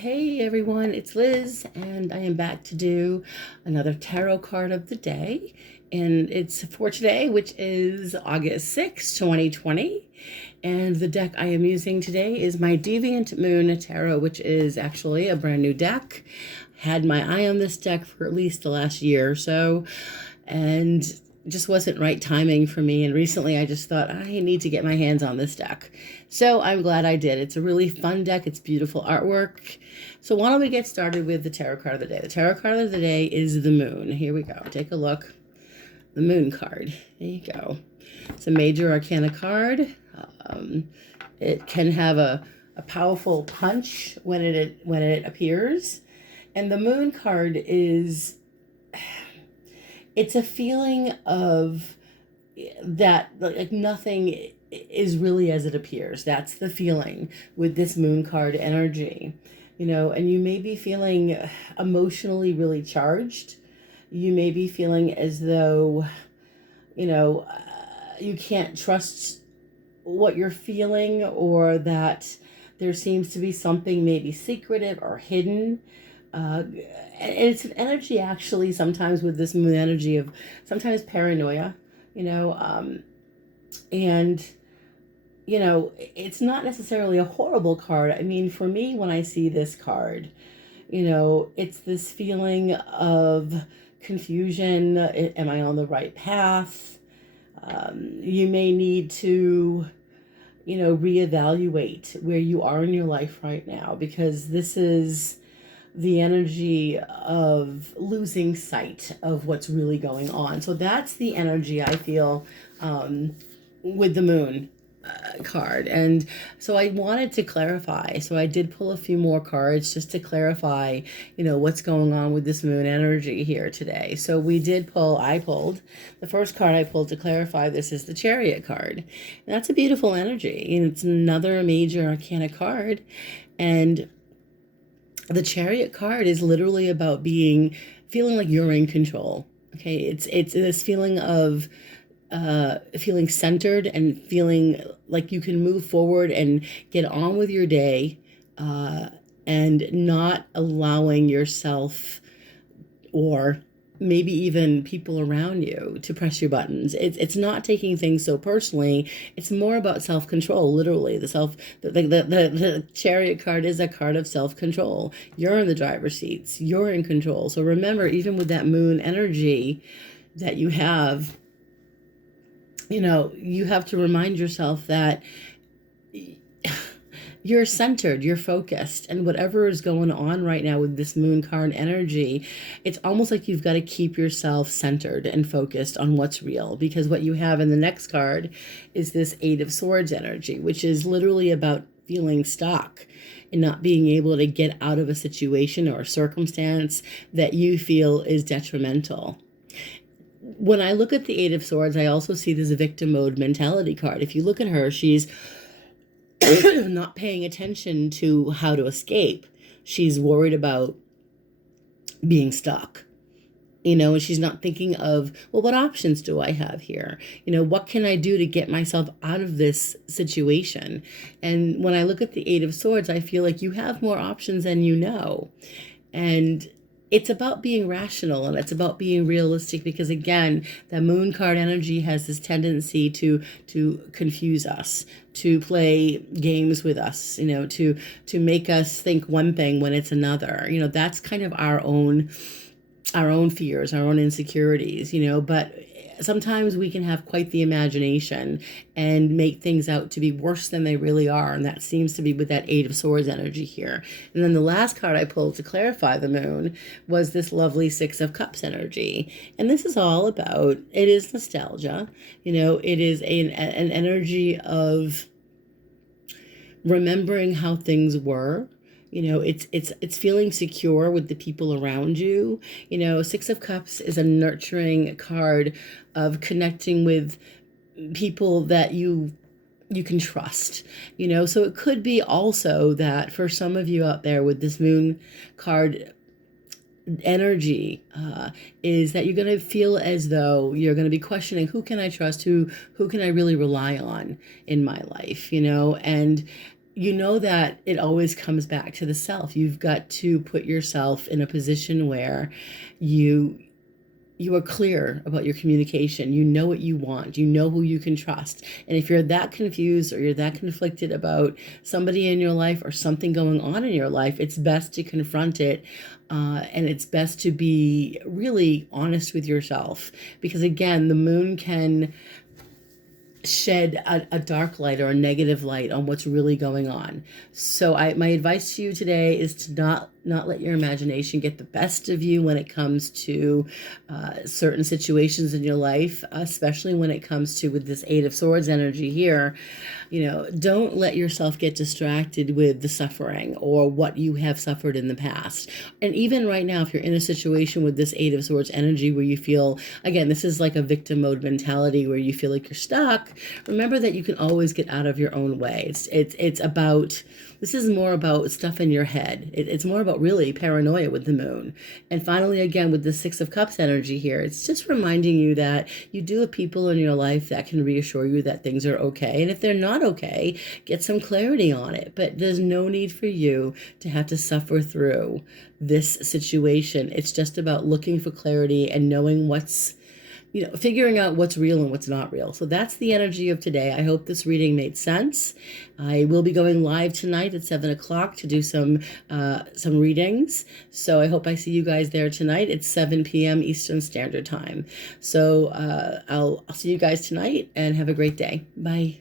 Hey everyone, it's Liz, and I am back to do another tarot card of the day. And it's for today, which is August 6th, 2020. And the deck I am using today is my Deviant Moon Tarot, which is actually a brand new deck. Had my eye on this deck for at least the last year or so, and just wasn't right timing for me. And recently I just thought I need to get my hands on this deck. So I'm glad I did. It's a really fun deck. It's beautiful artwork. So why don't we get started with the tarot card of the day? The tarot card of the day is the moon. Here we go. Take a look. The moon card. There you go. It's a major arcana card. It can have a powerful punch when it appears. And the moon card is, it's a feeling of that like nothing is really as it appears. That's the feeling with this moon card energy. And you may be feeling emotionally really charged. You may be feeling as though, you can't trust what you're feeling, or that there seems to be something maybe secretive or hidden. And it's an energy actually sometimes with this moon energy of sometimes paranoia, and it's not necessarily a horrible card. I mean, for me, when I see this card, it's this feeling of confusion. Am I on the right path? You may need to, reevaluate where you are in your life right now, because this is the energy of losing sight of what's really going on. So that's the energy I feel with the moon card. And so I wanted to clarify. So I did pull a few more cards just to clarify, what's going on with this moon energy here today. So I pulled, the first card I pulled to clarify this is the Chariot card. And that's a beautiful energy. And it's another major arcana card. And the Chariot card is literally about feeling like you're in control. Okay, it's this feeling of feeling centered and feeling like you can move forward and get on with your day, and not allowing yourself or maybe even people around you to press your buttons. It's not taking things so personally. It's more about self-control. Literally, the Chariot card is a card of self-control. You're in the driver's seats. You're in control. So remember, even with that moon energy that you have, you have to remind yourself that you're centered, you're focused, and whatever is going on right now with this moon card energy, it's almost like you've got to keep yourself centered and focused on what's real, because what you have in the next card is this Eight of Swords energy, which is literally about feeling stuck and not being able to get out of a situation or a circumstance that you feel is detrimental. When I look at the Eight of Swords, I also see this victim mode mentality card. If you look at her, she's not paying attention to how to escape. She's worried about being stuck. And she's not thinking of, well, what options do I have here? What can I do to get myself out of this situation? And when I look at the Eight of Swords, I feel like you have more options than you know. And it's about being rational, and it's about being realistic, because again, the moon card energy has this tendency to confuse us, to play games with us, to make us think one thing when it's another. That's kind of our own fears, our own insecurities, but sometimes we can have quite the imagination and make things out to be worse than they really are. And that seems to be with that Eight of Swords energy here. And then the last card I pulled to clarify the moon was this lovely Six of Cups energy. And this is all about, it is nostalgia. It is an energy of remembering how things were. It's feeling secure with the people around you. Six of Cups is a nurturing card of connecting with people that you can trust. So it could be also that for some of you out there with this moon card energy, is that you're going to feel as though you're going to be questioning, who can I trust, who can I really rely on in my life, and you know that it always comes back to the self. You've got to put yourself in a position where you you are clear about your communication. You know what you want. You know who you can trust. And if you're that confused or you're that conflicted about somebody in your life or something going on in your life, it's best to confront it. And it's best to be really honest with yourself. Because again, the moon can shed a dark light or a negative light on what's really going on. So my advice to you today is to not let your imagination get the best of you when it comes to certain situations in your life, especially when it comes to with this Eight of Swords energy here. Don't let yourself get distracted with the suffering or what you have suffered in the past. And even right now, if you're in a situation with this Eight of Swords energy where you feel, again, this is like a victim mode mentality where you feel like you're stuck, remember that you can always get out of your own way. It's about, this is more about stuff in your head. It's more about really paranoia with the moon. And finally, again, with the Six of Cups energy here, it's just reminding you that you do have people in your life that can reassure you that things are okay. And if they're not okay, get some clarity on it. But there's no need for you to have to suffer through this situation. It's just about looking for clarity and knowing figuring out what's real and what's not real. So that's the energy of today. I hope this reading made sense. I will be going live tonight at 7 o'clock to do some readings. So I hope I see you guys there tonight. It's 7 p.m. Eastern Standard Time. So I'll see you guys tonight and have a great day. Bye.